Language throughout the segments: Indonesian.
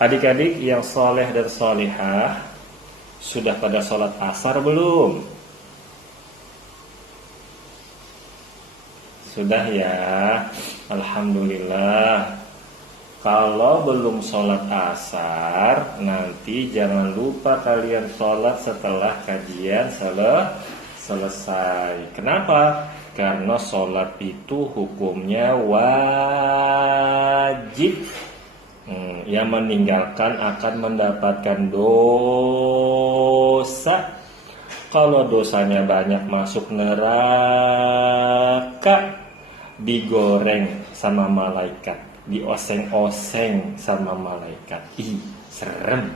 Adik-adik yang soleh dan solihah, sudah pada sholat asar belum? Sudah ya, alhamdulillah. Kalau belum sholat asar, nanti jangan lupa kalian sholat setelah kajian selesai. Kenapa? Karena sholat itu hukumnya wajib. Yang meninggalkan akan mendapatkan dosa. Kalau dosanya banyak masuk neraka, digoreng sama malaikat, dioseng-oseng sama malaikat. Ih, serem.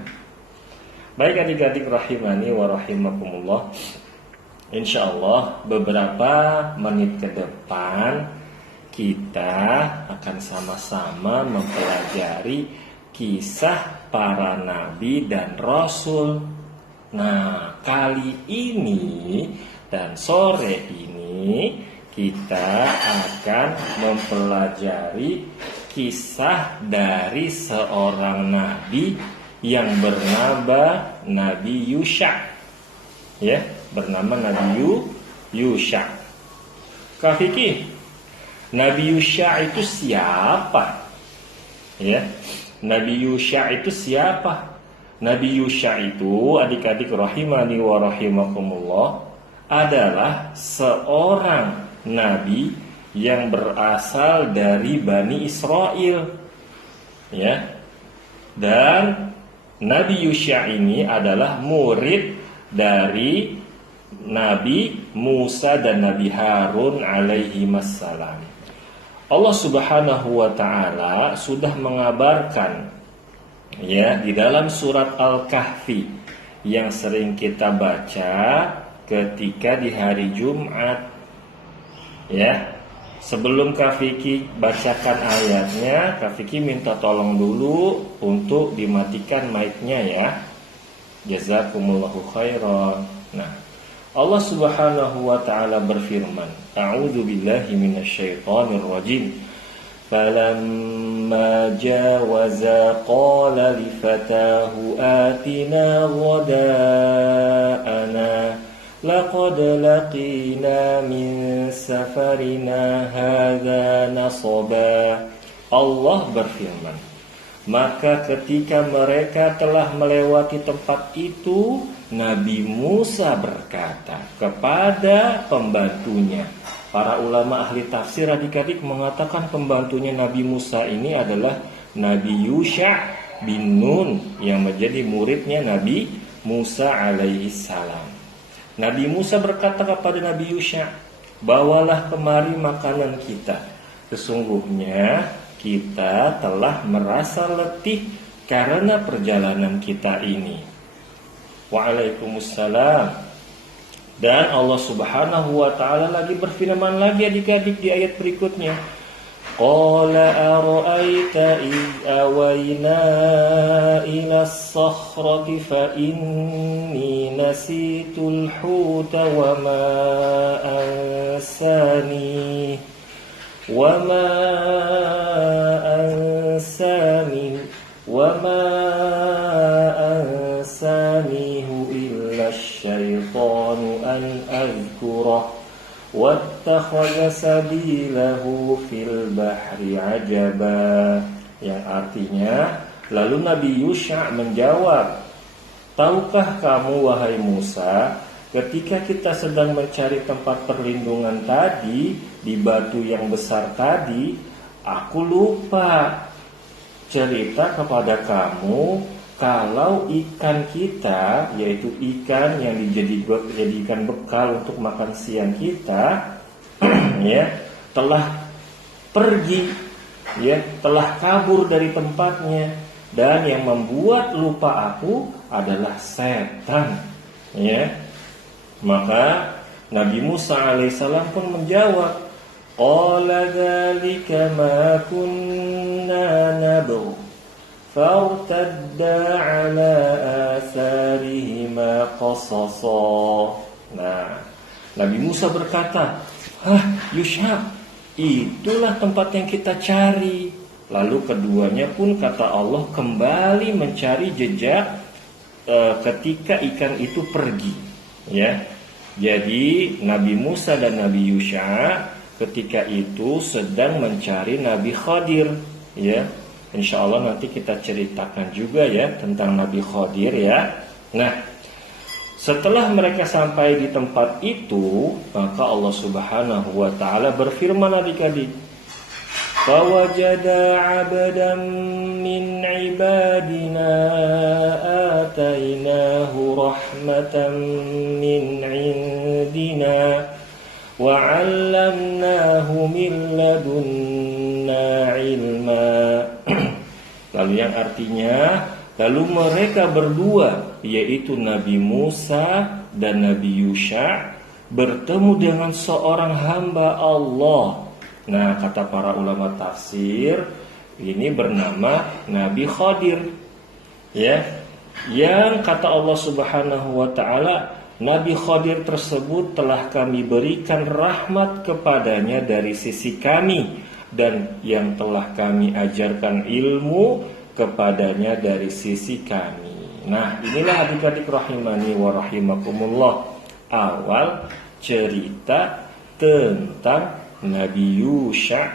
Baik adik-adik rahimani wa rahimakumullah. Insyaallah beberapa menit ke depan kita akan sama-sama mempelajari kisah para nabi dan rasul. Nah, kali ini dan sore ini kita akan mempelajari kisah dari seorang nabi yang bernama Nabi Yusha. Ya, bernama Nabi Yusha. Kak Fikih, Nabi Yusha itu siapa? Ya, Nabi Yusha itu siapa? Nabi Yusha itu adik-adik rahimani wa rahimakumullah adalah seorang nabi yang berasal dari Bani Israel. Ya. Dan Nabi Yusha ini adalah murid dari Nabi Musa dan Nabi Harun alaihi wassalam. Allah Subhanahu wa taala sudah mengabarkan ya di dalam surat Al-Kahfi yang sering kita baca ketika di hari Jumat. Ya. Sebelum Kak Vicky bacakan ayatnya, Kak Vicky minta tolong dulu untuk dimatikan mic-nya ya. Jazakumullahu khairan. Nah, Allah Subhanahu wa taala berfirman, A'udzu billahi minasyaitonir rajim. Falamma jawaza qala li fatahu atina ghada'ana laqad laqina min safarina hadza nasaba. Allah berfirman, maka ketika mereka telah melewati tempat itu, Nabi Musa berkata kepada pembantunya. Para ulama ahli tafsir adik-adik mengatakan pembantunya Nabi Musa ini adalah Nabi Yusha bin Nun yang menjadi muridnya Nabi Musa alaihi salam. Nabi Musa berkata kepada Nabi Yusha, bawalah kemari makanan kita. Sesungguhnya kita telah merasa letih karena perjalanan kita ini. Waalaikumsalam. Dan Allah Subhanahu wa taala lagi berfirman lagi adik-adik di ayat berikutnya. Qala ara'aita id awayna ila as-sakhrati fa inni nasitul huta wa ma ansani illa asy-syaitanu an azkurah wattakhadha sabilahu fil bahri ajaba. Yang artinya, lalu Nabi Yusha menjawab, tahukah kamu wahai Musa, ketika kita sedang mencari tempat perlindungan tadi di batu yang besar tadi, aku lupa cerita kepada kamu kalau ikan kita, yaitu ikan yang dijadikan bekal untuk makan siang kita, ya, telah pergi, ya, telah kabur dari tempatnya, dan yang membuat lupa aku adalah setan, ya. Maka Nabi Musa alaihissalam pun menjawab, qala dzalika ma kunna nabghi fartadda ala atharihima qasasa. Nah, Nabi Musa berkata, Yusha, itulah tempat yang kita cari. Lalu keduanya pun kata Allah kembali mencari jejak ketika ikan itu pergi, ya. Jadi Nabi Musa dan Nabi Yusha ketika itu sedang mencari Nabi Khadir, ya. Insya Allah nanti kita ceritakan juga ya tentang Nabi Khadir ya. Nah, setelah mereka sampai di tempat itu, maka Allah Subhanahu wa taala berfirman adik-adik, "Fawajada 'abdan min 'ibadina atainahu rahmatan min 'indina wa 'allamnahu min ladunna 'ilma." Lalu yang artinya, lalu mereka berdua, yaitu Nabi Musa dan Nabi Yusha, bertemu dengan seorang hamba Allah. Nah, kata para ulama tafsir, ini bernama Nabi Khadir. Ya. Yang kata Allah Subhanahu wa taala, Nabi Khadir tersebut telah kami berikan rahmat kepadanya dari sisi kami, dan yang telah kami ajarkan ilmu kepadanya dari sisi kami. Nah, inilah adik-adik rahimani wa rahimakumullah, awal cerita tentang Nabi Yusha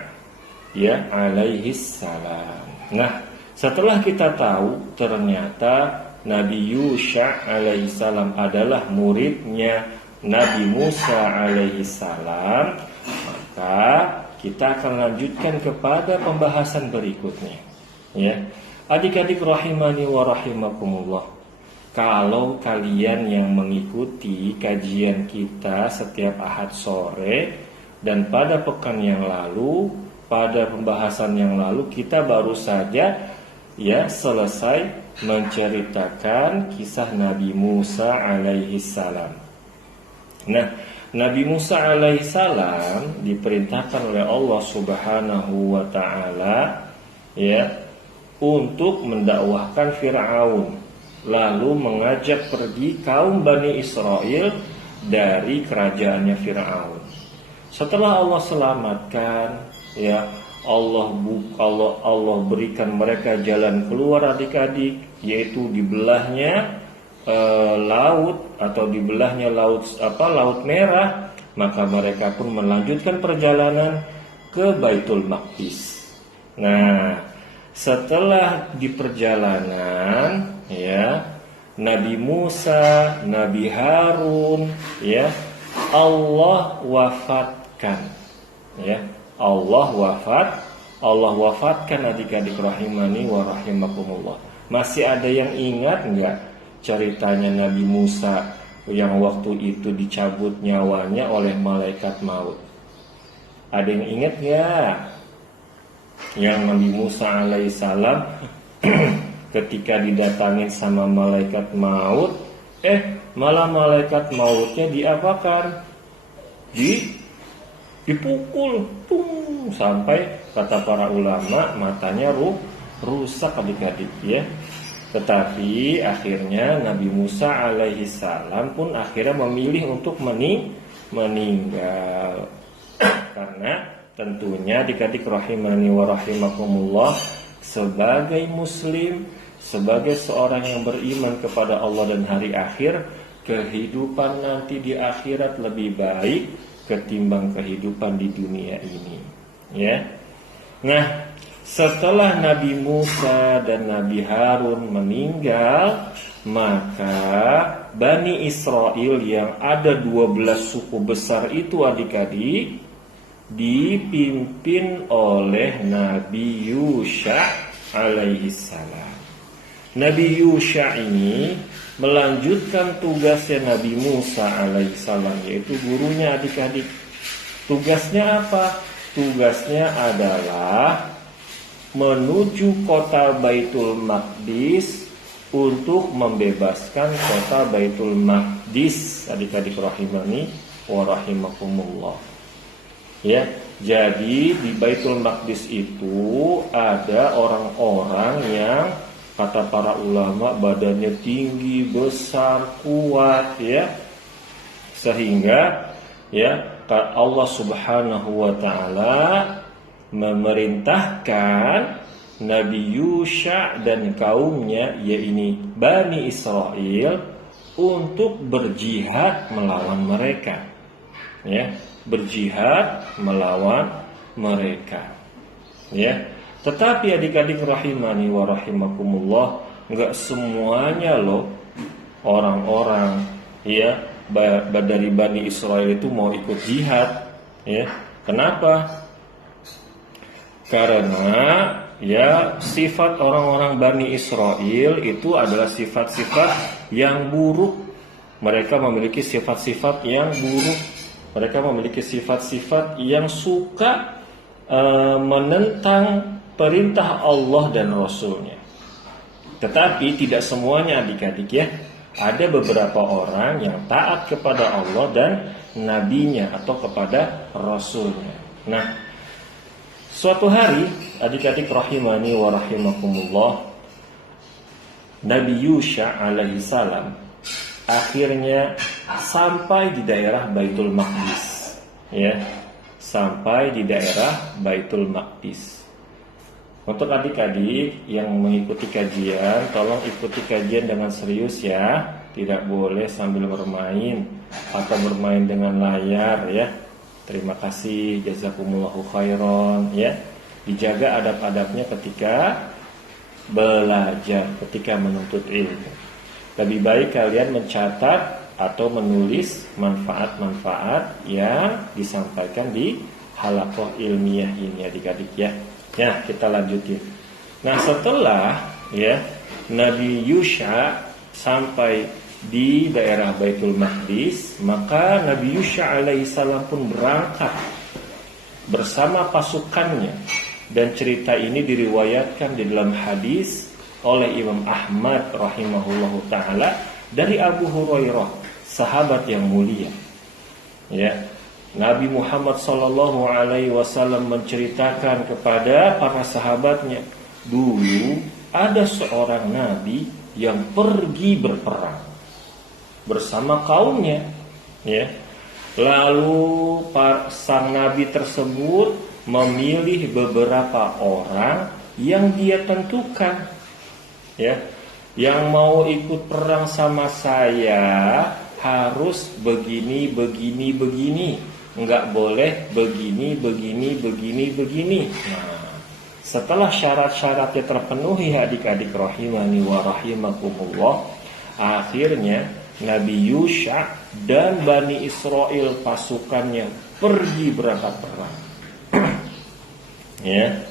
ya alaihi salam. Nah, setelah kita tahu ternyata Nabi Yusha alaihi salam adalah muridnya Nabi Musa alaihi salam, maka kita akan lanjutkan kepada pembahasan berikutnya. Ya, adik-adik rahimani wa rahimakumullah. Kalau kalian yang mengikuti kajian kita setiap Ahad sore dan pada pekan yang lalu, pada pembahasan yang lalu kita baru saja ya selesai menceritakan kisah Nabi Musa alaihi salam. Nah, Nabi Musa alaihissalam diperintahkan oleh Allah Subhanahu wa taala ya untuk mendakwahkan Firaun, lalu mengajak pergi kaum Bani Israel dari kerajaannya Firaun. Setelah Allah selamatkan, ya Allah berikan mereka jalan keluar adik-adik, yaitu dibelahnya laut atau dibelahnya laut Merah, maka mereka pun melanjutkan perjalanan ke Baitul Maqdis. Nah, setelah di perjalanan ya Nabi Musa, Nabi Harun ya Allah wafatkan. Ya, Allah wafatkan adik-adik rahimani wa rahimakumullah. Masih ada yang ingat enggak ceritanya Nabi Musa yang waktu itu dicabut nyawanya oleh malaikat maut? Ada yang ingat ya? Yang Nabi Musa alaihissalam ketika didatangin sama malaikat maut, malah malaikat mautnya diapakan? Dipukul, sampai kata para ulama matanya rusak adik-adik ya. Tetapi akhirnya Nabi Musa alaihissalam pun akhirnya memilih untuk meninggal. Karena tentunya adik-adik rahimani wa rahimakumullah, sebagai muslim, sebagai seorang yang beriman kepada Allah dan hari akhir, kehidupan nanti di akhirat lebih baik ketimbang kehidupan di dunia ini. Ya. Nah, setelah Nabi Musa dan Nabi Harun meninggal, maka Bani Israel yang ada 12 suku besar itu adik-adik dipimpin oleh Nabi Yusha alaihissalam. Nabi Yusha ini melanjutkan tugasnya Nabi Musa alaihissalam, yaitu gurunya adik-adik. Tugasnya apa? Tugasnya adalah menuju kota Baitul Maqdis untuk membebaskan kota Baitul Maqdis, adik-adik rahimani wa rahimakumullah. Ya, jadi di Baitul Maqdis itu ada orang-orang yang kata para ulama badannya tinggi, besar, kuat ya. Sehingga ya Allah Subhanahu wa taala memerintahkan Nabi Yusha dan kaumnya, yaitu Bani Israel, untuk berjihad melawan mereka. Ya, berjihad melawan mereka. Ya. Tetapi adik-adik rahimani wa rahimakumullah, enggak semuanya loh orang-orang ya dari Bani Israel itu mau ikut jihad. Ya. Kenapa? Karena ya sifat orang-orang Bani Israel itu adalah sifat-sifat yang buruk. Mereka memiliki sifat-sifat yang buruk. Mereka memiliki sifat-sifat yang suka menentang perintah Allah dan Rasulnya. Tetapi tidak semuanya adik-adik ya. Ada beberapa orang yang taat kepada Allah dan nabinya atau kepada Rasulnya. Nah, suatu hari adik-adik rahimani wa rahimakumullah, Nabi Yusha alaihi salam akhirnya sampai di daerah Baitul Maqdis. Ya, sampai di daerah Baitul Maqdis. Untuk adik-adik yang mengikuti kajian, tolong ikuti kajian dengan serius ya. Tidak boleh sambil bermain atau bermain dengan layar ya. Terima kasih, jazakumullahu khairan ya. Dijaga adab-adabnya ketika belajar, ketika menuntut ilmu. Lebih baik kalian mencatat atau menulis manfaat-manfaat yang disampaikan di halaqah ilmiah ini adik-adik ya. Ya, kita lanjutin. Nah, setelah ya Nabi Yusha sampai di daerah Baitul Maqdis, maka Nabi Yusha alaihissalam pun berangkat bersama pasukannya. Dan cerita ini diriwayatkan di dalam hadis oleh Imam Ahmad rahimahullahu taala dari Abu Hurairah, sahabat yang mulia. Ya. Nabi Muhammad sallallahu alaihi wasallam menceritakan kepada para sahabatnya, dulu ada seorang nabi yang pergi berperang bersama kaumnya, ya. Lalu sang nabi tersebut memilih beberapa orang yang dia tentukan, ya, yang mau ikut perang sama saya harus begini, enggak boleh begini. Nah, setelah syarat-syaratnya terpenuhi adik-adik rahimani wa rahimakumullah, akhirnya Nabi Yusha dan Bani Israel pasukannya pergi berangkat perang. Ya.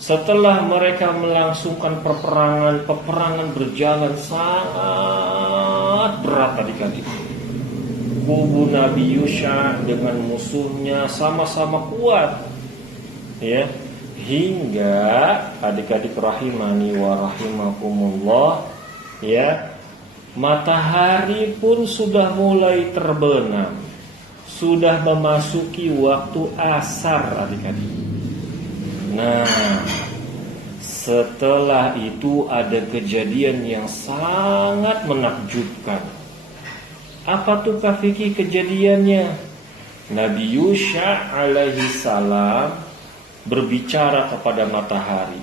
Setelah mereka melangsungkan peperangan berjalan sangat berat adik-adik. Kubu Nabi Yusha dengan musuhnya sama-sama kuat. Ya, hingga adik-adik rahimani wa rahimakumullah, ya, matahari pun sudah mulai terbenam. Sudah memasuki waktu asar adik-adik. Nah, setelah itu ada kejadian yang sangat menakjubkan. Apa tuh Kak Fikri kejadiannya? Nabi Yusha alaihi salam berbicara kepada matahari.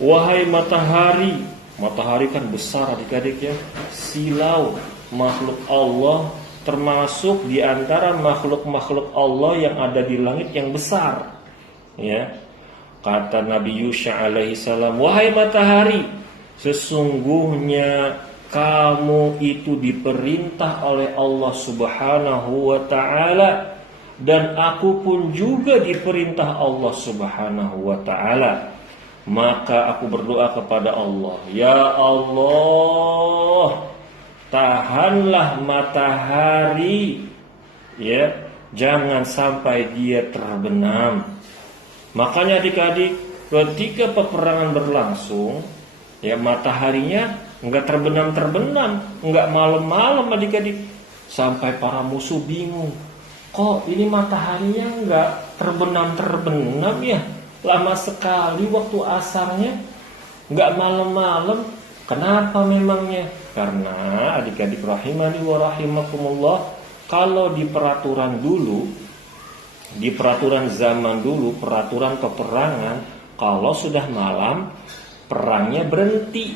Wahai matahari, matahari kan besar adik-adik ya, silau makhluk Allah, termasuk di antara makhluk-makhluk Allah yang ada di langit yang besar. Ya, kata Nabi Yusha alaihi salam, wahai matahari, sesungguhnya kamu itu diperintah oleh Allah subhanahu wa ta'ala, dan aku pun juga diperintah Allah subhanahu wa ta'ala. Maka aku berdoa kepada Allah, ya Allah, tahanlah matahari, ya, jangan sampai dia terbenam. Makanya adik-adik, ketika peperangan berlangsung, ya, mataharinya enggak terbenam, enggak malam-malam adik-adik, sampai para musuh bingung. Kok ini mataharinya enggak terbenam ya? Lama sekali waktu asarnya, enggak malam-malam. Kenapa memangnya? Karena adik-adik rahimani wa rahimakumullah, kalau di peraturan dulu, Di peraturan zaman dulu, peraturan peperangan, kalau sudah malam, perangnya berhenti.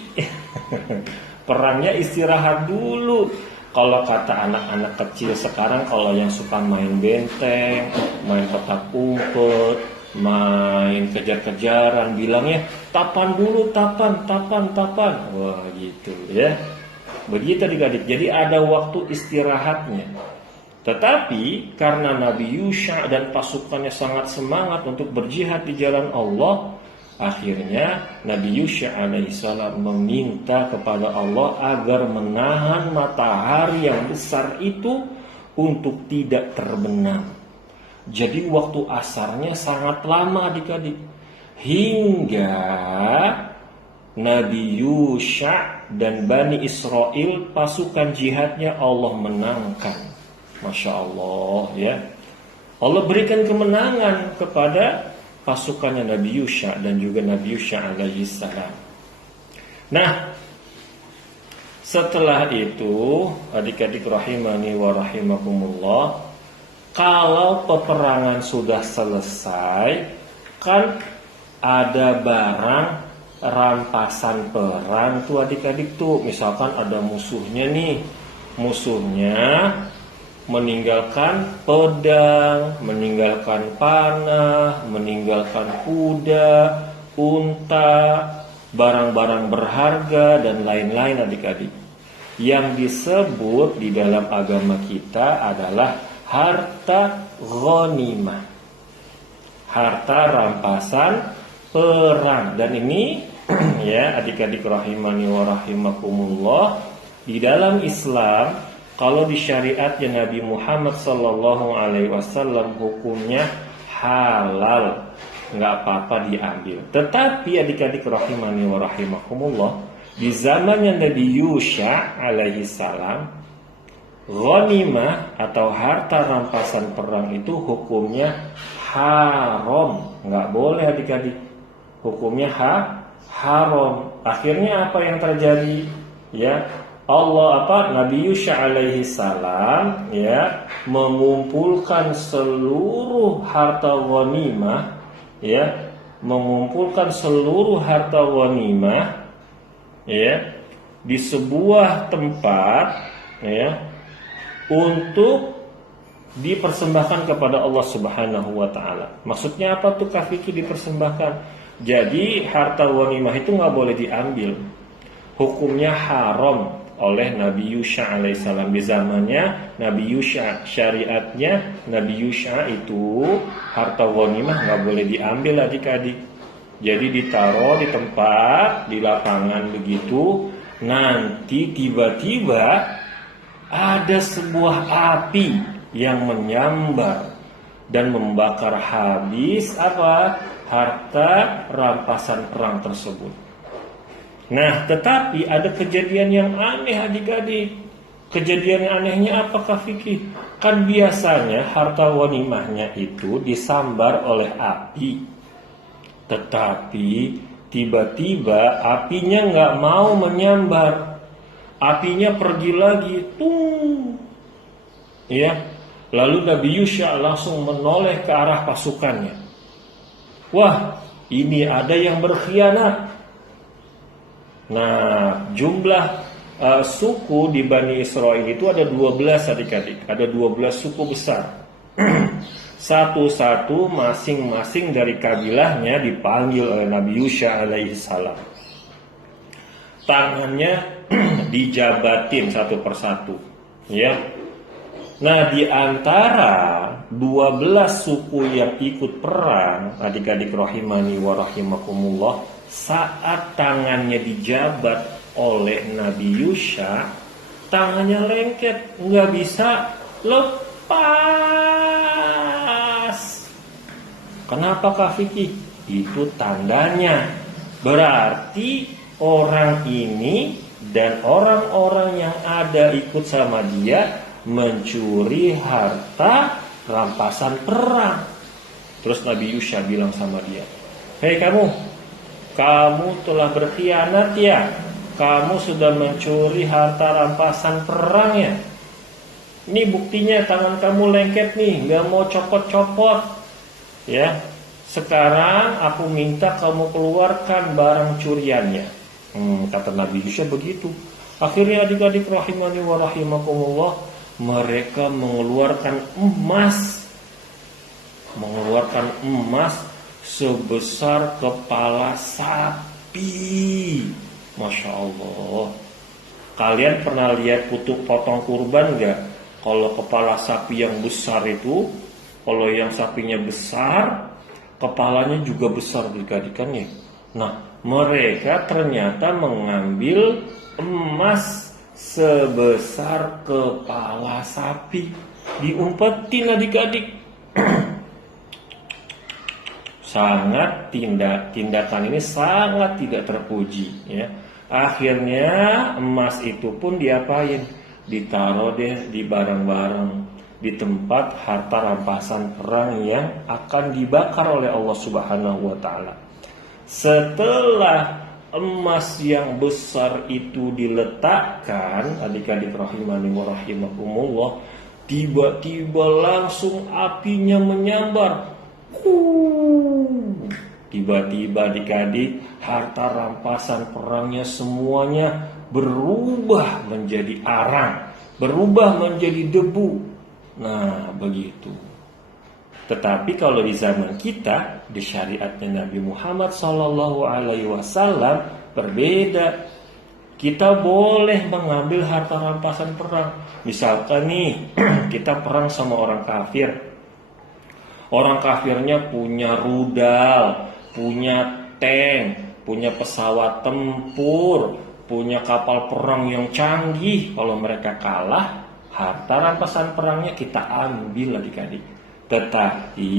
Perangnya istirahat dulu. Kalau kata anak-anak kecil sekarang, kalau yang suka main benteng, main petak umpet, main kejar-kejaran, bilangnya tapan dulu, tapan. Wah gitu ya. Begitu adik-adik. Jadi ada waktu istirahatnya. Tetapi karena Nabi Yusha dan pasukannya sangat semangat untuk berjihad di jalan Allah, akhirnya Nabi Yusha alaihissalam meminta kepada Allah agar menahan matahari yang besar itu untuk tidak terbenam. Jadi waktu asarnya sangat lama adik-adik, hingga Nabi Yusha dan Bani Israel pasukan jihadnya Allah menangkan. Masya Allah ya. Allah berikan kemenangan kepada pasukannya Nabi Yusha dan juga Nabi Yusha alaihissalam. Nah, setelah itu adik-adik rahimani wa rahimakumullah, kalau peperangan sudah selesai, kan ada barang rampasan perang tuh adik-adik tuh. Misalkan ada musuhnya nih, musuhnya meninggalkan pedang, meninggalkan panah, meninggalkan kuda, unta, barang-barang berharga dan lain-lain adik-adik. Yang disebut di dalam agama kita adalah harta ghanimah, harta rampasan perang. Dan ini ya adik-adik rahimani wa rahimakumullah, di dalam Islam kalau di syariatnya Nabi Muhammad sallallahu alaihi wasallam hukumnya halal, nggak apa-apa diambil. Tetapi adik-adik rahimani wa rahimakumullah, di zamannya Nabi Yusha alaihi salam, ghanimah atau harta rampasan perang itu hukumnya haram, nggak boleh adik-adik. Hukumnya haram. Akhirnya apa yang terjadi? Ya, Nabi Yusha alaihi salam ya mengumpulkan seluruh harta ghanimah, ya, mengumpulkan seluruh harta ghanimah ya di sebuah tempat ya untuk dipersembahkan kepada Allah Subhanahu wa taala. Maksudnya apa tuh kafiki dipersembahkan? Jadi harta ghanimah itu nggak boleh diambil. Hukumnya haram oleh Nabi Yusha alaihissalam. Di zamannya Nabi Yusha, syariatnya Nabi Yusha itu harta ghanimah nggak boleh diambil adik-adik. Jadi ditaruh di tempat, di lapangan begitu. Nanti tiba-tiba ada sebuah api yang menyambar dan membakar habis harta rampasan perang tersebut. Nah, tetapi ada kejadian yang aneh adik-adik. Kejadian yang anehnya apakah fikih? Kan biasanya harta ghanimahnya itu disambar oleh api. Tetapi tiba-tiba apinya nggak mau menyambar. Apinya pergi lagi. Ya. Lalu Nabi Yusha langsung menoleh ke arah pasukannya. Wah, ini ada yang berkhianat. Nah, jumlah suku di Bani Israel itu ada 12 adik-adik. Ada 12 suku besar. Satu-satu masing-masing dari kabilahnya dipanggil oleh Nabi Yusha alaihissalam. Tangannya dijabatin satu persatu. Ya. Nah, di antara 12 suku yang ikut perang, adik-adik rahimani wa rahimakumullah, saat tangannya dijabat oleh Nabi Yusha, tangannya lengket, nggak bisa lepas. Kenapa Kak Vicky? Itu tandanya berarti orang ini dan orang-orang yang ada ikut sama dia mencuri harta rampasan perang. Terus Nabi Yusha bilang sama dia, hei kamu telah berkhianat ya. Kamu sudah mencuri harta rampasan perang ya. Ini buktinya tangan kamu lengket nih, nggak mau copot-copot. Ya, sekarang aku minta kamu keluarkan barang curiannya. Kata Nabi Yusha begitu. Akhirnya adik-adik rahimani wa rahimakumullah, mereka mengeluarkan emas sebesar kepala sapi. Masya Allah. Kalian pernah lihat kutuk potong kurban nggak? Kalau kepala sapi yang besar itu, kalau yang sapinya besar, kepalanya juga besar adik-adikannya. Nah, mereka ternyata mengambil emas sebesar kepala sapi, diumpetin adik-adik. Tindakan ini sangat tidak terpuji, ya. Akhirnya emas itu pun diapain? Ditaruh deh di barang-barang, di tempat harta rampasan perang yang akan dibakar oleh Allah Subhanahu wa taala. Setelah emas yang besar itu diletakkan, adik-adik rahimani wa rahimakumullah, tiba-tiba langsung apinya menyambar. Tiba-tiba adik-adik, harta rampasan perangnya semuanya berubah menjadi arang, berubah menjadi debu. Nah, begitu. Tetapi kalau di zaman kita, di syariatnya Nabi Muhammad SAW berbeda. Kita boleh mengambil harta rampasan perang. Misalkan nih, kita perang sama orang kafir. Orang kafirnya punya rudal, punya tank, punya pesawat tempur, punya kapal perang yang canggih. Kalau mereka kalah, harta rampasan perangnya kita ambil adik-adik. Tetapi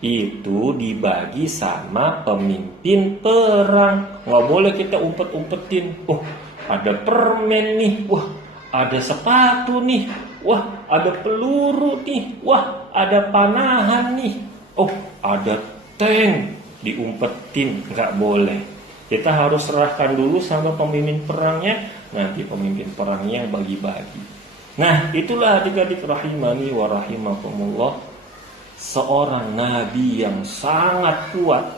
itu dibagi sama pemimpin perang. Nggak boleh kita umpet-umpetin. Oh, ada permen nih. Wah, ada sepatu nih. Wah, ada peluru nih. Wah, ada panahan nih. Oh, ada tank. Diumpetin. Nggak boleh. Kita harus serahkan dulu sama pemimpin perangnya. Nanti pemimpin perangnya yang bagi-bagi. Nah, itulah adik-adik rahimani wa rahimakumullah, seorang nabi yang sangat kuat,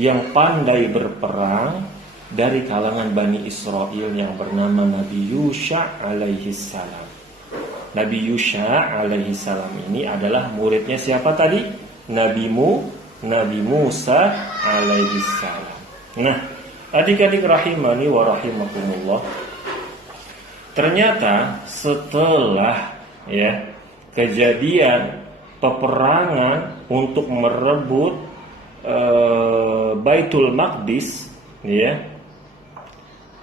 yang pandai berperang dari kalangan Bani Israel yang bernama Nabi Yusha alaihi salam. Nabi Yusha alaihi salam ini adalah muridnya siapa tadi? Nabi Musa alaihi salam. Nah, adik-adik rahimani wa rahimakumullah, ternyata setelah kejadian peperangan untuk merebut Baitul Maqdis,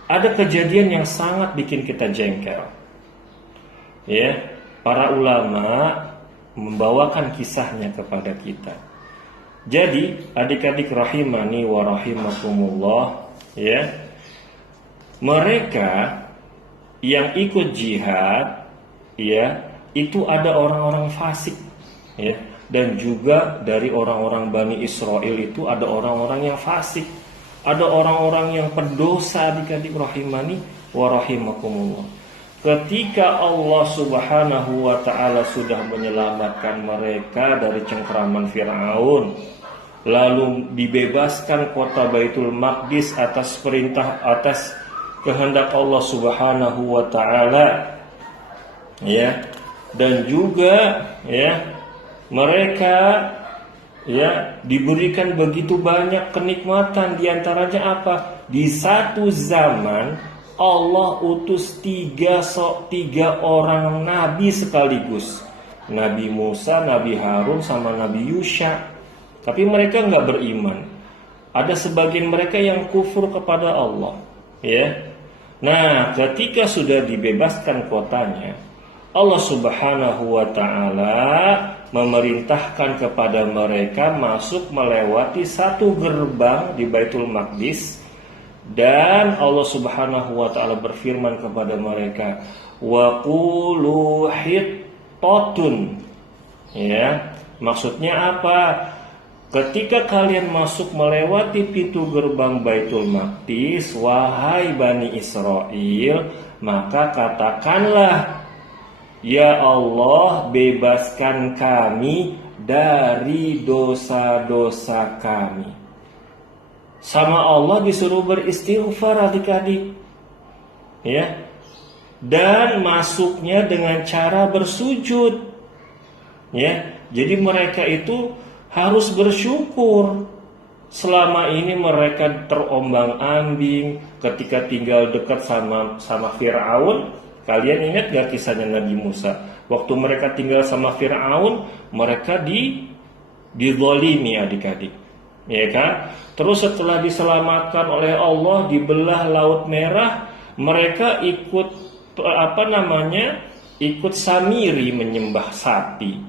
ada kejadian yang sangat bikin kita jengkel. Para ulama membawakan kisahnya kepada kita. Jadi adik-adik rahimani wa rahimakumullah, mereka yang ikut jihad, itu ada orang-orang fasik, dan juga dari orang-orang Bani Israel itu ada orang-orang yang fasik, ada orang-orang yang pendosa, adik-adik rahimani wa rahimakumullah. Ketika Allah Subhanahu wa ta'ala sudah menyelamatkan mereka dari cengkraman Fir'aun, lalu dibebaskan kota Baitul Maqdis atas kehendak Allah Subhanahu wa ta'ala, dan juga mereka diberikan begitu banyak kenikmatan. Di antaranya apa? Di satu zaman Allah utus tiga orang nabi sekaligus, Nabi Musa, Nabi Harun, sama Nabi Yusha. Tapi mereka nggak beriman. Ada sebagian mereka yang kufur kepada Allah. Nah, ketika sudah dibebaskan kotanya, Allah Subhanahu wa ta'ala memerintahkan kepada mereka masuk melewati satu gerbang di Baitul Maqdis. Dan Allah Subhanahu wa ta'ala berfirman kepada mereka, wa qulu hittatun. Maksudnya apa? Ketika kalian masuk melewati pintu gerbang Baitul Maqdis, wahai Bani Israel, maka katakanlah, Ya Allah, bebaskan kami dari dosa-dosa kami. Sama Allah disuruh beristighfar adik-adik. Ya. Dan masuknya dengan cara bersujud. Ya. Jadi mereka itu harus bersyukur. Selama ini mereka terombang-ambing ketika tinggal dekat sama Firaun. Kalian ingat gak kisahnya Nabi Musa? Waktu mereka tinggal sama Firaun, mereka dizalimi adik-adik. Ya kan? Terus setelah diselamatkan oleh Allah, dibelah Laut Merah, mereka ikut ikut Samiri menyembah sapi.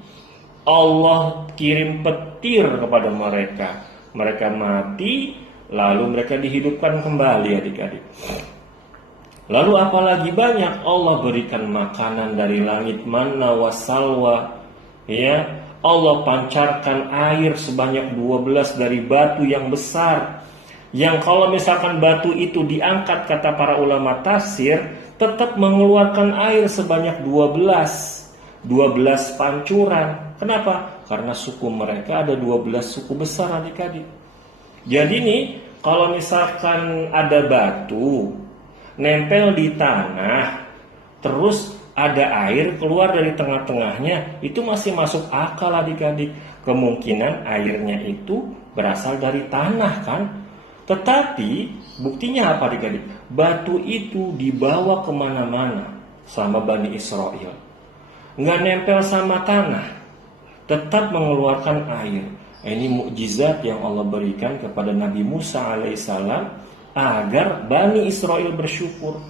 Allah kirim petir kepada mereka. Mereka mati, lalu mereka dihidupkan kembali adik-adik. Lalu apalagi banyak Allah berikan makanan dari langit, manna wassalwa. Ya, Allah pancarkan air sebanyak 12 dari batu yang besar. Yang kalau misalkan batu itu diangkat, kata para ulama tafsir, tetap mengeluarkan air sebanyak 12 pancuran. Kenapa? Karena suku mereka ada 12 suku besar adik-adik. Jadi nih, kalau misalkan ada batu nempel di tanah, terus ada air keluar dari tengah-tengahnya, itu masih masuk akal adik-adik. Kemungkinan airnya itu berasal dari tanah kan. Tetapi buktinya apa adik-adik? Batu itu dibawa kemana-mana sama Bani Israel. Nggak nempel sama tanah, tetap mengeluarkan air. Ini mukjizat yang Allah berikan kepada Nabi Musa alaihissalam agar Bani Israel bersyukur.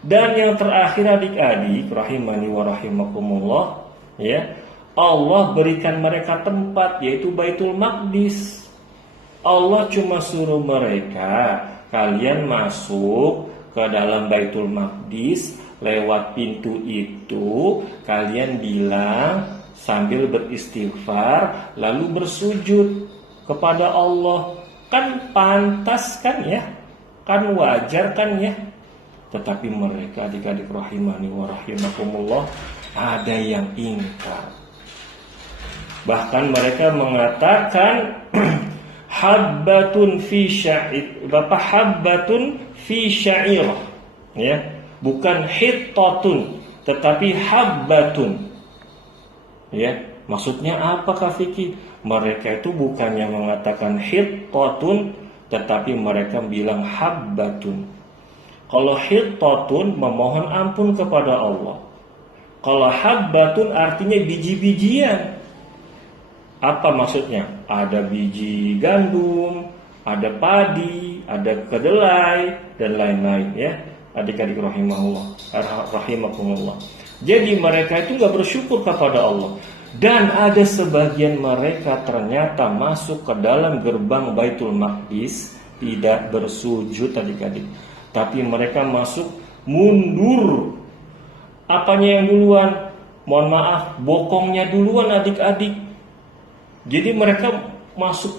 Dan yang terakhir adik-adik rahimani wa rahimakumullah, ya, Allah berikan mereka tempat, yaitu Baitul Maqdis. Allah cuma suruh mereka, kalian masuk ke dalam Baitul Maqdis, lewat pintu itu kalian bilang sambil beristighfar, lalu bersujud kepada Allah. Kan pantas kan ya? Kan wajar kan ya? Tetapi mereka adik-adik rahimani wa rahimakumullah, ada yang ingkar. Bahkan mereka mengatakan habbatun fi sya'ir, habbatun fi sya'ir. Ya, bukan hittatun, tetapi habbatun. Ya, maksudnya apa Kak Fikri? Mereka itu bukannya mengatakan hittatun, tetapi mereka bilang habbatun. Kalau hittatun memohon ampun kepada Allah. Kalau habbatun artinya biji-bijian. Apa maksudnya? Ada biji gandum, ada padi, ada kedelai, dan lain-lain ya. Adik-adik rahimakumullah. Jadi mereka itu gak bersyukur kepada Allah. Dan ada sebagian mereka ternyata masuk ke dalam gerbang Baitul Maqdis, tidak bersujud adik-adik, tapi mereka masuk mundur. Apanya yang duluan? Mohon maaf, bokongnya duluan adik-adik. Jadi mereka masuk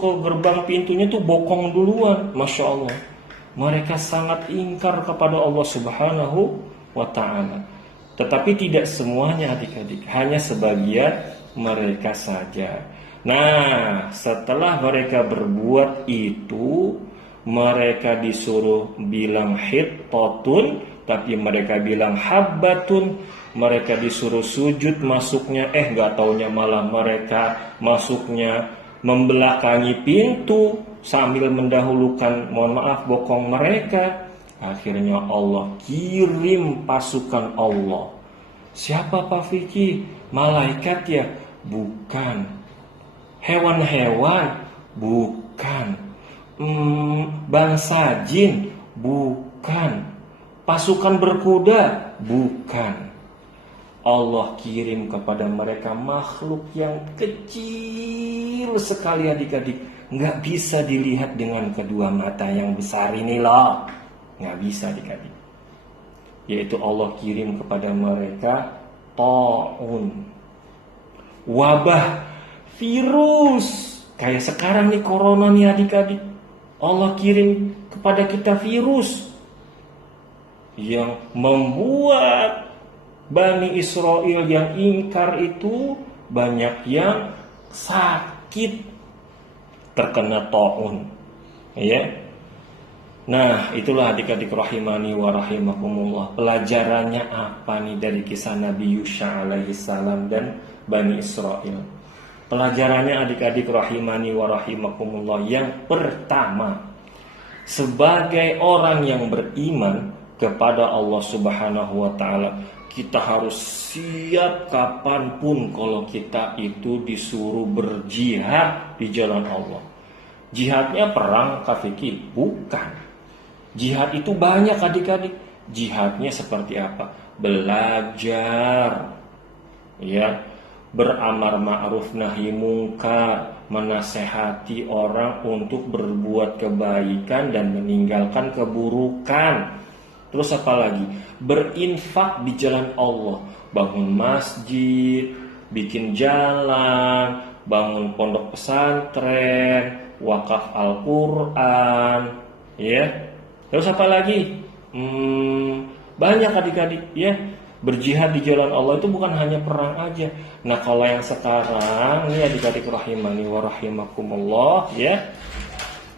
ke gerbang pintunya tuh bokong duluan. Masya Allah. Mereka sangat ingkar kepada Allah Subhanahu wa ta'ala. Tetapi tidak semuanya adik-adik, hanya sebagian mereka saja. Nah, setelah mereka berbuat itu, mereka disuruh bilang hittatun, tapi mereka bilang habbatun. Mereka disuruh sujud masuknya, gak taunya malah mereka masuknya membelakangi pintu sambil mendahulukan, mohon maaf, bokong mereka. Akhirnya Allah kirim pasukan Allah. Siapa Pak Fikri? Malaikat ya? Bukan. Hewan-hewan? Bukan. Bangsa jin? Bukan. Pasukan berkuda? Bukan. Allah kirim kepada mereka makhluk yang kecil sekali adik-adik. Nggak bisa dilihat dengan kedua mata yang besar ini loh. Nggak bisa adik-adik. Yaitu Allah kirim kepada mereka ta'un, wabah, virus. Kayak sekarang nih corona nih adik-adik. Allah kirim kepada kita virus yang membuat Bani Israel yang ingkar itu banyak yang sakit, terkena taun, ya. Nah, itulah adik-adik rahimani wa rahimakumullah. Pelajarannya apa nih dari kisah Nabi Yusha alaihissalam dan Bani Israel? Pelajarannya adik-adik rahimani wa rahimakumullah. Yang pertama, sebagai orang yang beriman kepada Allah Subhanahu wa taala, kita harus siap kapanpun kalau kita itu disuruh berjihad di jalan Allah. Jihadnya perang kafiki? Bukan. Jihad itu banyak adik-adik. Jihadnya seperti apa? Belajar, ya, beramar ma'ruf nahi mungkar, menasehati orang untuk berbuat kebaikan dan meninggalkan keburukan. Terus apa lagi? Berinfak di jalan Allah, bangun masjid, bikin jalan, bangun pondok pesantren, wakaf Al-Quran, ya. Terus apa lagi? Banyak adik-adik, ya. Berjihad di jalan Allah itu bukan hanya perang aja. Nah, kalau yang sekarang ini adik-adik rahimani wa rahimakumullah, ya.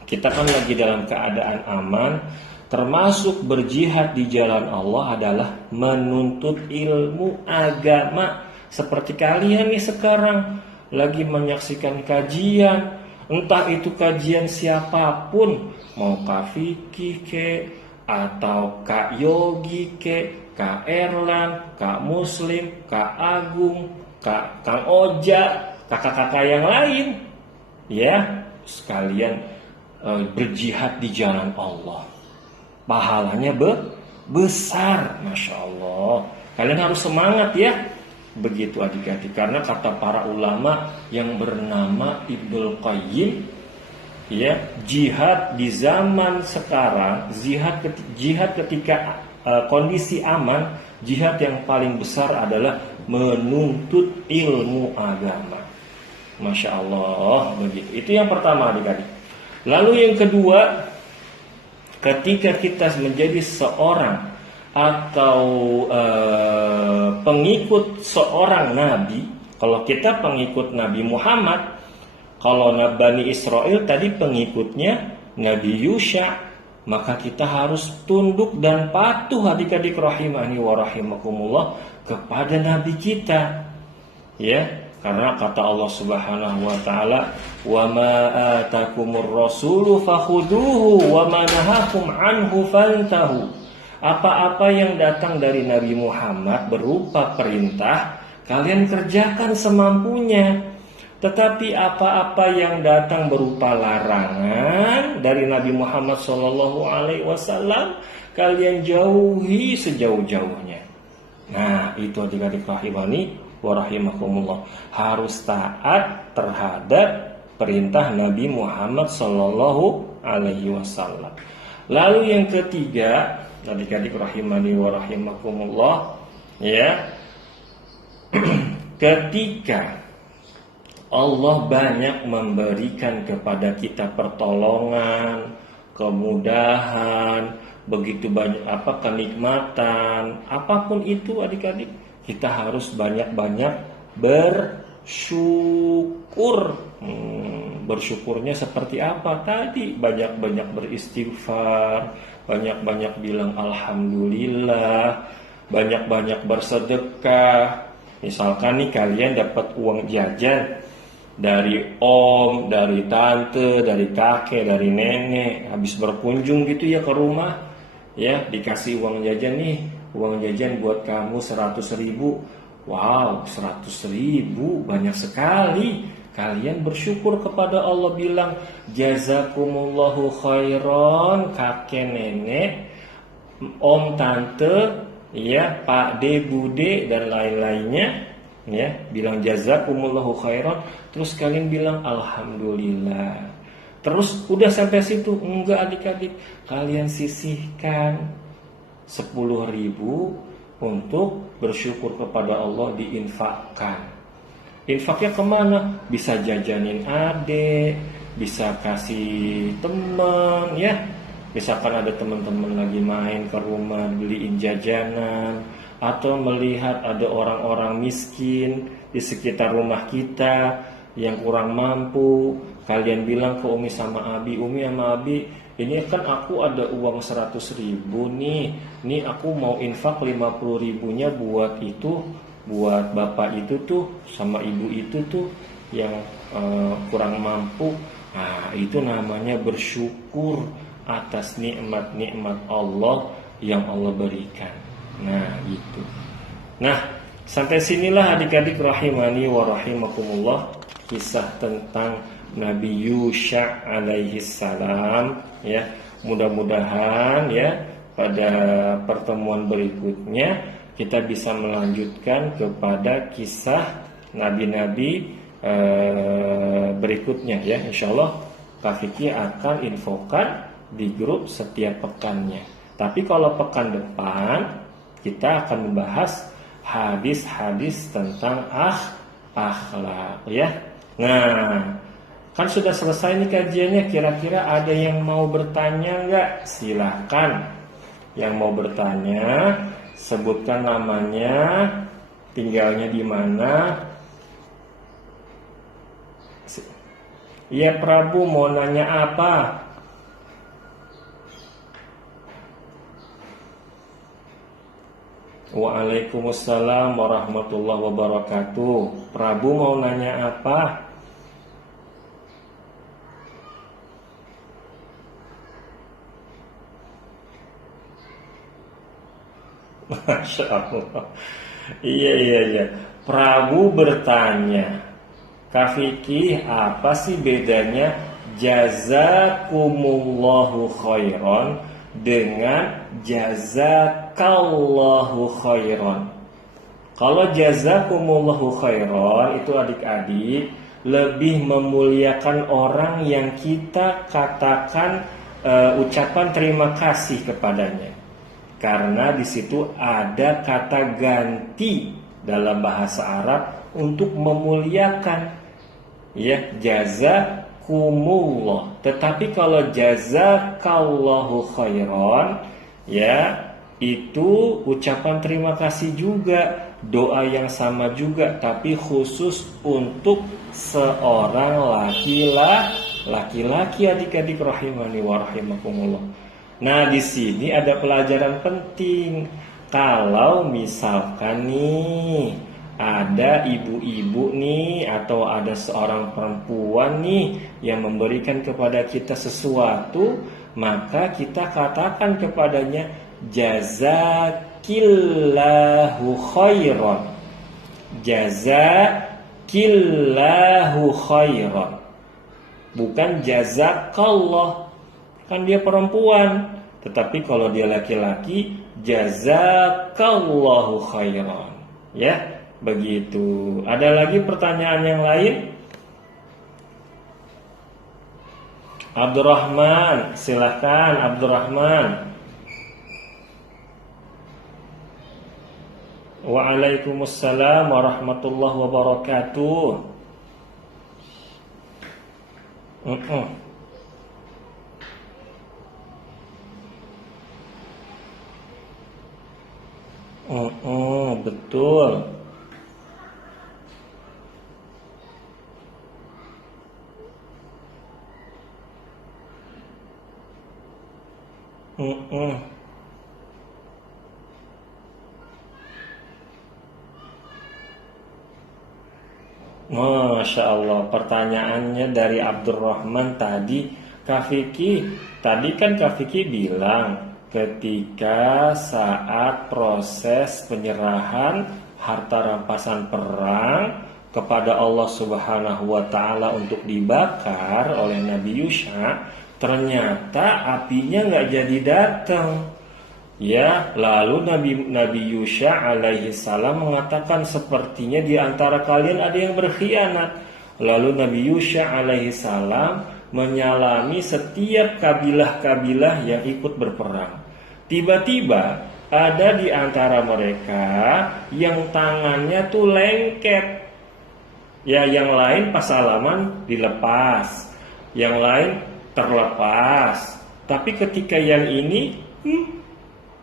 Kita kan lagi dalam keadaan aman. Termasuk berjihad di jalan Allah adalah menuntut ilmu agama. Seperti kalian nih sekarang lagi menyaksikan kajian, entah itu kajian siapapun, mau Kak Vicky ke, atau Kak Yogi ke, Kak Erlan, Kak Muslim, Kak Agung, Kang Oja, kakak-kakak yang lain, ya, sekalian berjihad di jalan Allah. Pahalanya besar, Masya Allah. Kalian harus semangat, ya. Begitu adik-adik. Karena kata para ulama yang bernama Ibnul Qayyim, ya, jihad di zaman sekarang, jihad ketika kondisi aman, jihad yang paling besar adalah menuntut ilmu agama. Masya Allah, begitu. Itu yang pertama adik-adik. Lalu yang kedua, ketika kita menjadi seorang atau pengikut seorang nabi, kalau kita pengikut Nabi Muhammad, kalau Bani Israel tadi pengikutnya Nabi Yusha, maka kita harus tunduk dan patuh adik-adik rahimani wa rahimakumullah kepada nabi kita, ya. Karena kata Allah Subhanahu wa taala, "Wa ma atakumur rasulu fakhuduhu wa ma nahakum anhu fantahu." Apa-apa yang datang dari Nabi Muhammad berupa perintah, kalian kerjakan semampunya. Tetapi apa-apa yang datang berupa larangan dari Nabi Muhammad SAW, kalian jauhi sejauh-jauhnya. Nah, itu adik-adik rahimani wa rahimakumullah, harus taat terhadap perintah Nabi Muhammad SAW. Lalu yang ketiga, adik-adik rahimani wa rahimakumullah, ya, ketika Allah banyak memberikan kepada kita pertolongan, kemudahan, begitu banyak kenikmatan, apapun itu adik-adik, kita harus banyak-banyak bersyukur. Bersyukurnya seperti apa? Tadi banyak-banyak beristighfar, banyak-banyak bilang alhamdulillah, banyak-banyak bersedekah. Misalkan nih kalian dapat uang jajan dari om, dari tante, dari kakek, dari nenek, habis berkunjung gitu ya ke rumah, ya, dikasih uang jajan nih, uang jajan buat kamu 100.000. Wow, 100.000 banyak sekali. Kalian bersyukur kepada Allah, bilang jazakumullahu khairan, kakek nenek, om tante, ya, Pak De, Bude dan lain-lainnya, ya, bilang jazakumullahu khairan. Terus kalian bilang alhamdulillah. Terus udah sampai situ? Enggak adik-adik, kalian sisihkan 10.000 untuk bersyukur kepada Allah, diinfakkan. Infaknya kemana? Bisa jajanin adik, bisa kasih teman, ya. Misalkan ada teman-teman lagi main ke rumah, beliin jajanan, atau melihat ada orang-orang miskin di sekitar rumah kita yang kurang mampu, kalian bilang ke Umi sama Abi, Umi sama Abi, ini kan aku ada uang 100.000 nih aku mau infak 50.000-nya buat itu, buat bapak itu tuh sama ibu itu tuh yang kurang mampu. Nah, itu namanya bersyukur atas nikmat-nikmat Allah yang Allah berikan. Nah, gitu. Nah, sampai sinilah adik-adik rahimani wa rahimakumullah, kisah tentang Nabi Yusha alaihi salam ya. Mudah-mudahan ya pada pertemuan berikutnya kita bisa melanjutkan kepada kisah nabi-nabi berikutnya ya. Insyaallah Kak Vicky akan infokan di grup setiap pekannya. Tapi kalau pekan depan kita akan membahas hadis-hadis tentang akhlak ya. Nah, kan sudah selesai nih kajiannya. Kira-kira ada yang mau bertanya nggak? Silahkan. Yang mau bertanya, sebutkan namanya, tinggalnya di mana. Iya Prabu, mau nanya apa? Waalaikumsalam warahmatullahi wabarakatuh. Prabu mau nanya apa? Masya Allah. Iya. Prabu bertanya, Kak Vicky, apa sih bedanya jazakumullahu khairan dengan jazakallahu khairan? Kalau jazakumullahu khairan itu adik-adik lebih memuliakan orang yang kita katakan ucapan terima kasih kepadanya. Karena di situ ada kata ganti dalam bahasa Arab untuk memuliakan. Ya, jazakumullah. Tetapi kalau jazakallahu khairan, ya, itu ucapan terima kasih juga, doa yang sama juga, tapi khusus untuk seorang laki-laki adik-adik rahimani wa rahimakumullah. Nah, di sini ada pelajaran penting. Kalau misalkan nih ada ibu-ibu nih atau ada seorang perempuan nih yang memberikan kepada kita sesuatu, maka kita katakan kepadanya jazakillahu khairan. Jazakillahu khairan. Bukan jazakallah. Kan dia perempuan. Tetapi kalau dia laki-laki, jazakallahu khairan. Ya. Begitu. Ada lagi pertanyaan yang lain? Abdurrahman, silahkan Abdurrahman. Waalaikumsalam warahmatullahi wabarakatuh. Betul. Masya Allah, pertanyaannya dari Abdurrahman tadi, Kak Vicky, tadi kan Kak Vicky bilang ketika saat proses penyerahan harta rampasan perang kepada Allah Subhanahu wa Ta'ala untuk dibakar oleh Nabi Yusha, ternyata apinya nggak jadi datang. Ya, lalu Nabi Yusha alaihi salam mengatakan sepertinya di antara kalian ada yang berkhianat. Lalu Nabi Yusha alaihi salam menyalami setiap kabilah-kabilah yang ikut berperang. Tiba-tiba ada di antara mereka yang tangannya tuh lengket. Ya, yang lain pas salaman dilepas, yang lain terlepas. Tapi ketika yang ini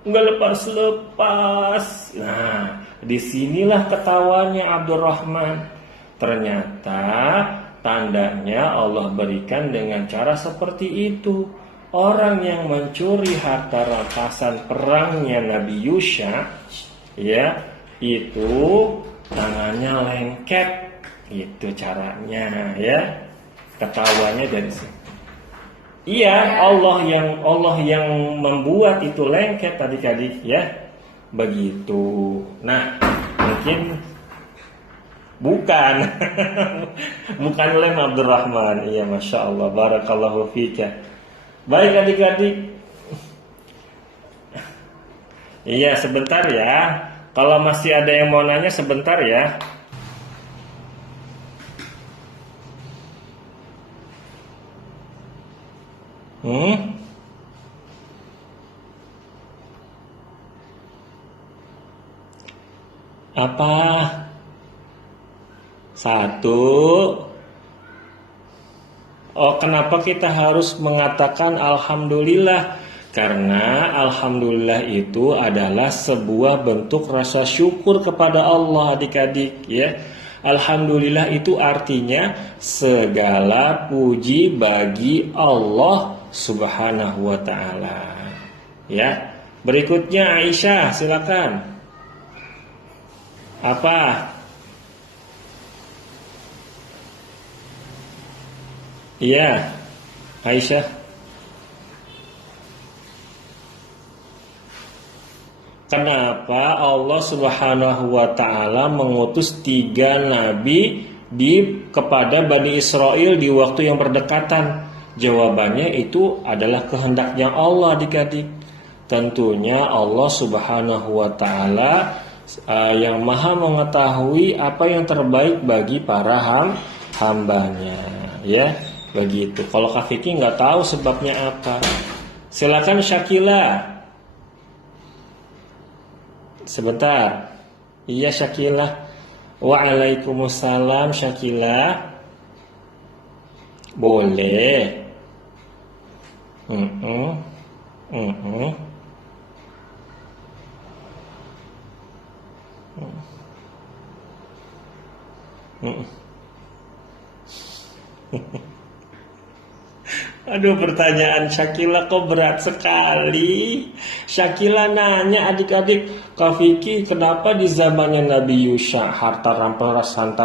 nggak lepas-lepas. Nah, disinilah ketawanya Abdurrahman. Ternyata tandanya Allah berikan dengan cara seperti itu. Orang yang mencuri harta rampasan perangnya Nabi Yusha, ya, itu tangannya lengket. Itu caranya, ya. Ketawanya dari sini. Iya, Allah yang membuat itu lengket tadi, ya. Begitu. Nah, mungkin bukan bukan lem Abdurrahman. Iya, Masya Allah, barakallahu fika. Baik adik-adik. Iya, sebentar ya. Kalau masih ada yang mau nanya, sebentar ya. Apa? Satu. Oh, kenapa kita harus mengatakan alhamdulillah? Karena alhamdulillah itu adalah sebuah bentuk rasa syukur kepada Allah, adik-adik, ya. Alhamdulillah itu artinya segala puji bagi Allah Subhanahu wa taala. Ya. Berikutnya Aisyah, silakan. Apa? Iya, Aisyah. Kenapa Allah Subhanahu wa taala mengutus 3 nabi kepada Bani Israel di waktu yang berdekatan? Jawabannya itu adalah kehendaknya Allah, adik-adik. Tentunya Allah Subhanahu wa taala yang Maha mengetahui apa yang terbaik bagi para hambanya, ya. Begitu. Kalau Kak Vicky nggak tahu sebabnya apa. Silakan Syakila. Sebentar. Iya Syakila. Waalaikumsalam Syakila. Boleh. Aduh, pertanyaan Syakila kok berat sekali. Syakila nanya, adik-adik, Kak Vicky, kenapa di zamannya Nabi Yusha harta rampasan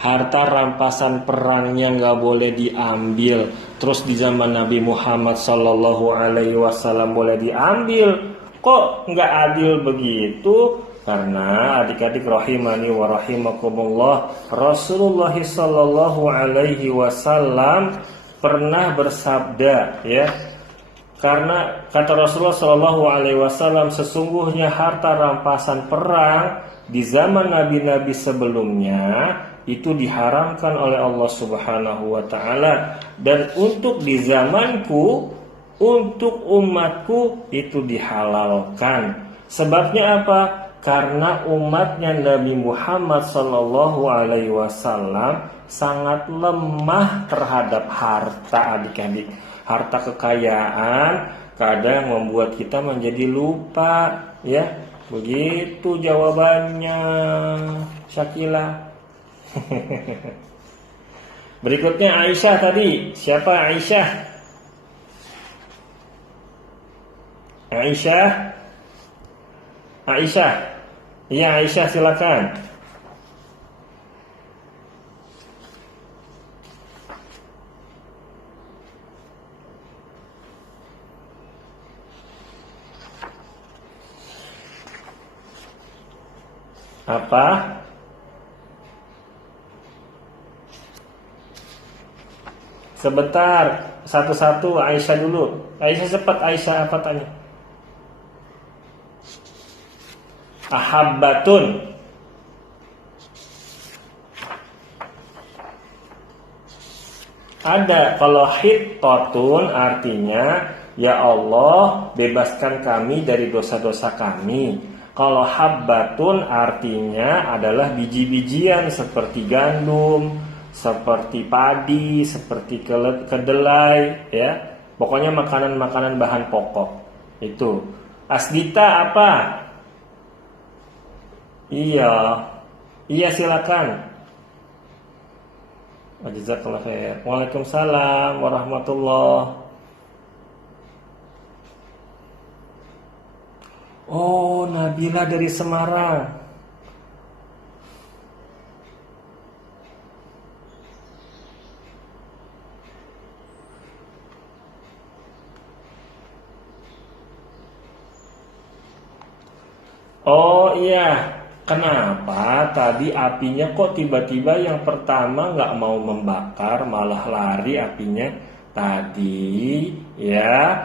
harta rampasan perangnya nggak boleh diambil, terus di zaman Nabi Muhammad Sallallahu Alaihi Wasallam boleh diambil? Kok nggak adil begitu? Karena adik-adik rahimani wa rahimakumullah, Rasulullah sallallahu alaihi wasallam pernah bersabda, ya. Karena kata Rasulullah sallallahu alaihi wasallam, sesungguhnya harta rampasan perang di zaman nabi-nabi sebelumnya itu diharamkan oleh Allah Subhanahu wa taala, dan untuk di zamanku, untuk umatku itu dihalalkan. Sebabnya apa? Karena umatnya Nabi Muhammad Sallallahu Alaihi Wasallam sangat lemah terhadap harta, adik-adik. Harta kekayaan kadang membuat kita menjadi lupa, ya. Begitu jawabannya, Syakila. Berikutnya Aisyah tadi. Siapa Aisyah? Aisyah. Iya Aisyah, silakan. Apa? Sebentar, satu-satu. Aisyah dulu. Aisyah cepat. Aisyah apa tanya? Ahabbatun. Ada. Kalau hittatun artinya, ya Allah bebaskan kami dari dosa-dosa kami. Kalau habbatun artinya adalah biji-bijian seperti gandum, seperti padi, seperti kedelai, ya. Pokoknya makanan-makanan bahan pokok. Itu. Asdita apa? Iya. Iya silakan. Jazakallahu khair. Waalaikumsalam warahmatullahi. Oh, Nabila dari Semarang. Oh iya, kenapa tadi apinya kok tiba-tiba yang pertama nggak mau membakar, malah lari apinya tadi, ya?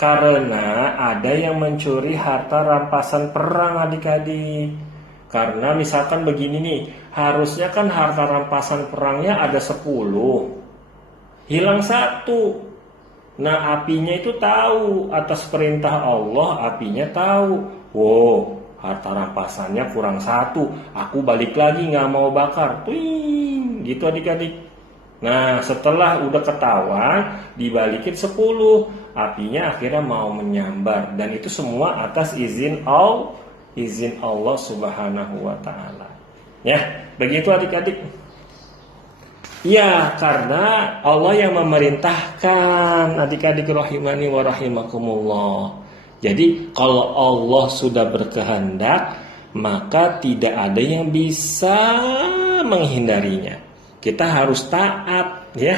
Karena ada yang mencuri harta rampasan perang adik-adik. Karena misalkan begini nih, harusnya kan harta rampasan perangnya ada 10, hilang satu. Nah apinya itu tahu, atas perintah Allah apinya tahu. Wow, harta rampasannya kurang satu, aku balik lagi nggak mau bakar. Tuing, gitu adik-adik. Nah setelah udah ketahuan dibalikin 10, apinya akhirnya mau menyambar. Dan itu semua atas izin Allah subhanahu wa ta'ala. Ya, begitu adik-adik. Ya, karena Allah yang memerintahkan, adik-adik rahimani wa rahimakumullah. Jadi kalau Allah sudah berkehendak, maka tidak ada yang bisa menghindarinya. Kita harus taat, ya.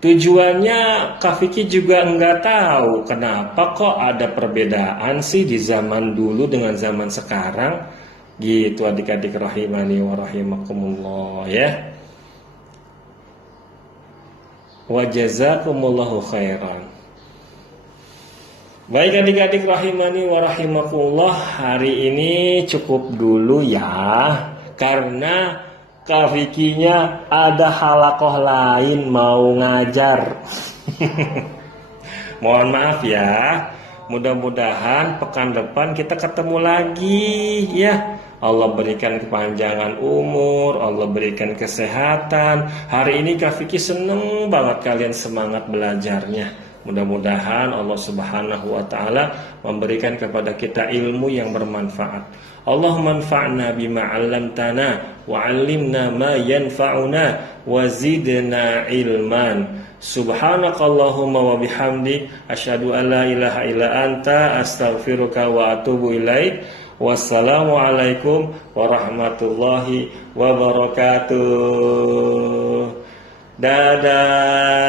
Tujuannya Kak Vicky juga nggak tahu kenapa kok ada perbedaan sih di zaman dulu dengan zaman sekarang. Gitu adik-adik rahimani wa rahimakumullah, ya. Wa jazakumullahu khairan. Baik adik-adik rahimani wa rahimakumullah, hari ini cukup dulu ya. Karena Kak Vicky-nya ada halakoh lain mau ngajar. Mohon maaf ya. Mudah-mudahan pekan depan kita ketemu lagi ya. Allah berikan kepanjangan umur, Allah berikan kesehatan. Hari ini Kak Vicky seneng banget kalian semangat belajarnya. Mudah-mudahan Allah subhanahu wa ta'ala memberikan kepada kita ilmu yang bermanfaat. Allahumma anfa'na bima 'allamtana wa 'allimna ma yanfa'una wa zidna ilman. Subhanakallahumma wa bihamdik asyhadu an la ilaha illa anta astaghfiruka wa atubu ilaik. Wassalamualaikum warahmatullahi wabarakatuh. Dadah.